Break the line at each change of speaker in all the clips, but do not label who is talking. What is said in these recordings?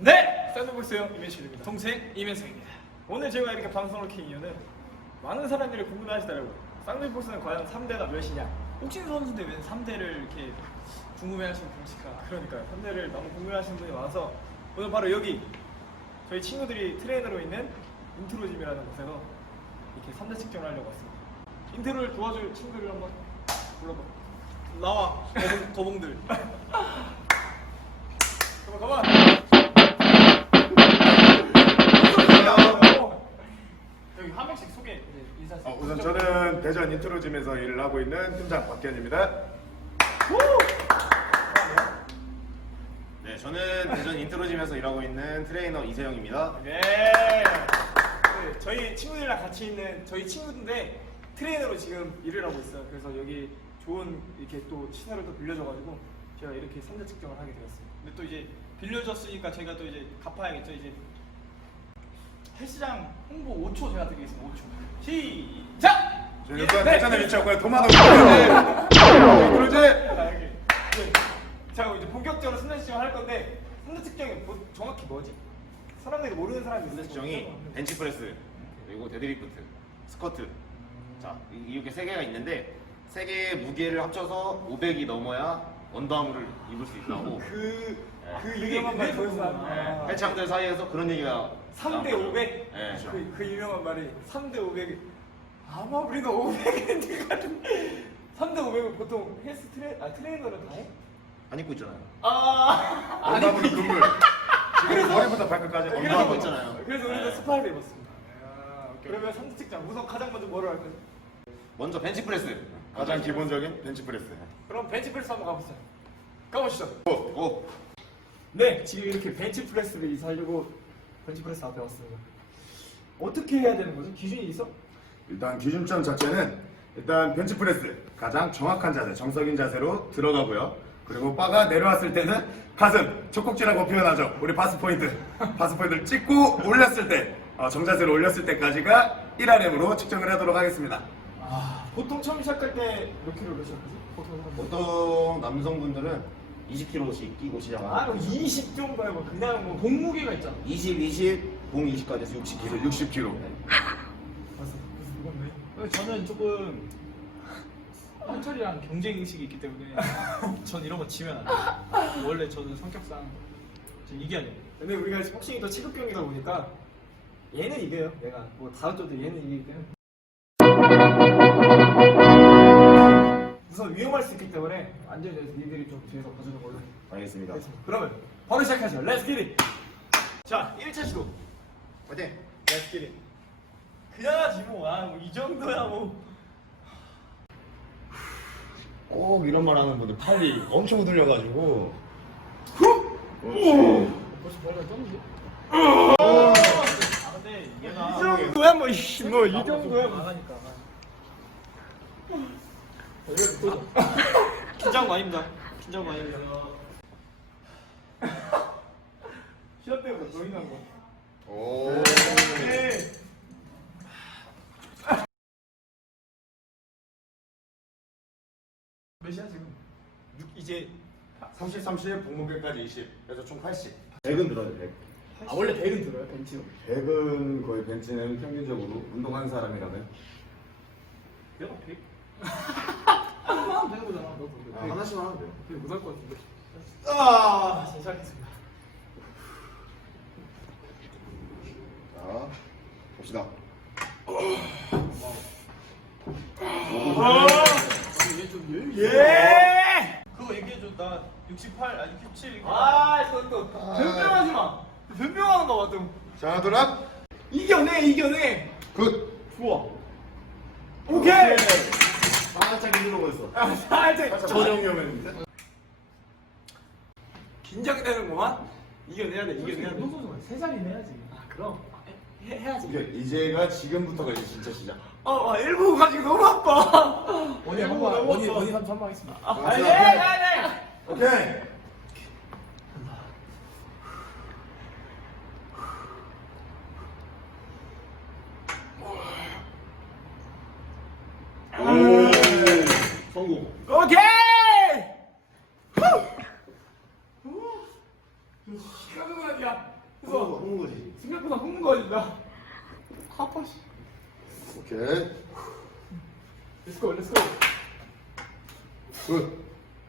네! 샌드박스요 이면식입니다. 동생 이면식입니다. 오늘 제가 이렇게 방송을 켠 이유는 많은 사람들이 궁금해하시더라고요. 쌍둥이복스는 과연 3대가 몇이냐? 복싱 선수인데 왜 3대를 이렇게 궁금해하시는 분일까? 그러니까요. 3대를 너무 궁금해하시는 분이 많아서 오늘 바로 여기 저희 친구들이 트레이너로 있는 인트로짐이라는 곳에서 이렇게 3대 측정을 하려고 왔습니다. 인트로를 도와줄 친구를 한번 불러봐. 나와 거봉들. 가만. 여기 한 명씩 소개 인사하세요.
우선 저는 대전 인트로짐에서 일을 하고 있는 팀장 박현입니다.
네, 저는 대전 인트로짐에서 일하고 있는 트레이너 이세영입니다.
네. 네, 저희 친구들이랑 같이 있는 저희 친구인데 트레이너로 지금 일을 하고 있어요. 그래서 여기 좋은 이렇게 또 시설을 또 빌려줘가지고 제가 이렇게 3대 측정을 하게 되었습니다. 근데 또 이제 빌려줬으니까 저희가 또 이제 갚아야겠죠. 이제 헬스장 홍보 5초 제가 드리겠습니다. 5초. 시작!
저희는 또한 대전에 위치하고요. 도마도 인트로짐.
자, 이제 본격적으로 3대 측정을 할 건데 3대 측정이 정확히 뭐지? 사람들이 모르는 사람이 있어요.
측정이 벤치프레스, 그리고 데드리프트, 스쿼트. 자, 이렇게 세 개가 있는데 세 개의 무게를 합쳐서 500이 넘어야 원더아무를 입을 수 있다고.
그 유명한 말이 뭐였어?
해창들 사이에서 그런 얘기가
3대 500?
네.
그 유명한 말이 3대 500. 아마 우리는 500인데 같은. 3대 500은 보통 헬스 트레이너는 다 해?
안 입고 있잖아요.
원담으로 근물. 지금 머리부터 발끝까지
입고
원담으로.
있잖아요.
그래서 우리도
네.
스파를 입었습니다. 그러면 3대 측정 우선 가장 먼저 뭐로 할 거지?
먼저 벤치프레스.
가장 기본적인 벤치프레스.
그럼 벤치프레스 한번 가보시죠. 가보시죠.
고!
네, 지금 이렇게 벤치프레스를 이사하려고 벤치프레스 앞에 왔습니다. 어떻게 해야 되는 거죠? 기준이 있어?
일단 기준점 자체는 일단 벤치프레스 가장 정확한 자세, 정석인 자세로 들어가고요. 그리고 바가 내려왔을 때는 가슴, 젖꼭지라고 표현하죠. 우리 바스 포인트를 찍고 올렸을 때, 정자세로 올렸을 때까지가 1RM으로 측정을 하도록 하겠습니다.
보통 처음 시작할 때 몇 킬로 몇이었지?
보통 남성분들은 20kg씩 끼고
그럼
시작하고
20 정도 해봐. 그냥 뭐 몸무게가 있잖아.
20, 봉 20까지 해서 60kg.
60kg.
그래서 무겁네.
저는 조금 한철이랑 경쟁 의식이 있기 때문에 전 이런 거 지면 안 돼요. 원래 저는 성격상 전 이겨야 돼요.
근데 우리가 복싱이 더 체급 경기다 보니까 얘는 이겨요. 내가 뭐 다른 쪽도 얘는 이기고요. 우선 위험할 수 있기 때문에 안전에 대해서 니들이 좀 뒤에서 봐주는 걸로.
알겠습니다.
그러면 바로 시작하죠. 렛츠 기릿. 자, 1차 시도.
파이팅!
렛츠 기릿. 그냥 하지 뭐. 이 정도야 뭐.
꼭 이런 말 하는 분들 팔이 엄청 흔들려가지고
벌써 머리가 떴는데? 근데 이게
이 정도야 뭐. 이 정도야 뭐.
나가니까.
긴장 많이입니다. 긴장 많이입니다. 시합 때보다 더 힘난 거.
오.
네. 몇이야 지금? 이제
30, 30, 몸무게까지 20. 그래서 총 80.
100은 들어요, 100.
원래 100은 들어요 벤치로.
100은 거의 벤치는 평균적으로 운동하는 사람이라면
내가 100?
하나만 되는 거잖아, 너도.
하나씩만 하면 돼요.
못할 것 같은데. 시작하겠습니다.
자, 봅시다.
예!
그거 얘기해줘. 나 68, 67.
또 변명하지 마. 변명하는 거 같아.
자, 돌아.
이겨내.
굿.
좋아. 오케이.
살짝 힘들어 보였어.
살짝
전용료면인데.
긴장되는구만. 이겨내야 돼.
운동선수가 3살이면 해야지.
그럼 해야지.
이제가 지금부터가 이제 진짜 시작.
일부 가지고 너무 아파.
원희 한
너무
번,
아파.
원희 3초 한번 하겠습니다.
네.
오케이.
성공.
오케이. 시간은 말이야. 나 아파. 씨.
오케이.
렛츠고 렛츠고.
굿.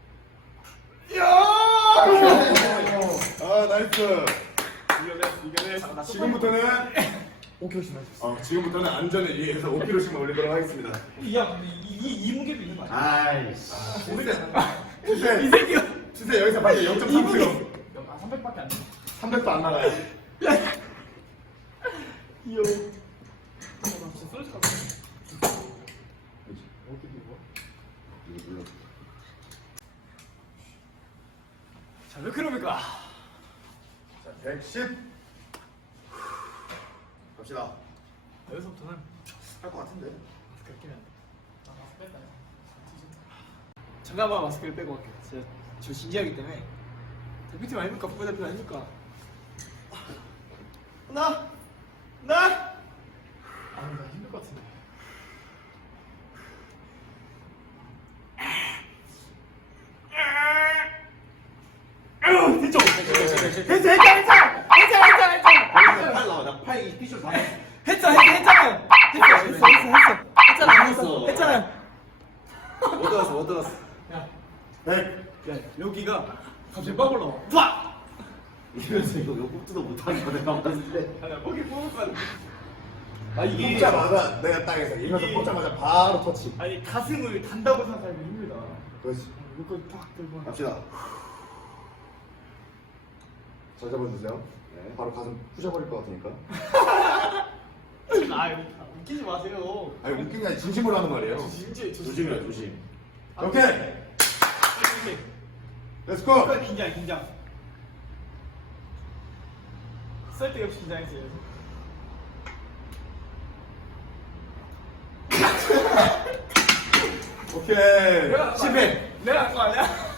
아, 나이스.
이겨내.
지금부터는
오케이 나이스.
지금부터는 안전을 위해서 5kg씩만 올리도록 하겠습니다.
야, 근데 이 무게도 있는 거 아니야?
아이씨.
추세.
이 새끼가.
추세 여기서 밖에 0.3kg.
아, 300밖에 안 돼.
300도 안 나가요.
이요.
나 진짜 쓰러질 것 같아.
자, 몇 킬로입니까?
자, 110.
갑시다.
여기서부터는
할 것 같은데.
마스크를 끼면 안 돼. 아, 마스크 뺐다.
잠깐만 마스크를 빼고 갈게요. 저 진지하기 때문에. 대표팀 아닙니까?副대표 아닙니까? 나.
아, 나 힘들 것 같은데.
아유, 됐죠? 됐어.
팔 나와. 나팔 피셜 다 했어.
했잖아요. 했잖아요.
못 들었어.
야,
100.
야, 여기가 갑자기 빡 올라와. 빡!
이러면서 이거 꼽지도 못하는 거 내가 봤을 때.
야, 거기 뽑을까?
이게 뽑자마자 내가 땅에서 이면서 뽑자마자 바로 터치.
아니 가슴을 단다고 생각하면 힘들다.
그렇지.
이거 팍 들고.
갑시다.
잘 잡아주세요.
네.
바로 가슴 부셔버릴 것 같으니까.
아, 웃기지 마세요.
아니 웃긴 게 아니라 진심으로 하는 말이에요.
조심이야 조심.
오케이. 렛츠고.
아, 긴장. 쓸데없이 긴장했어요.
오케이.
실패. 내가 한 거 아니야?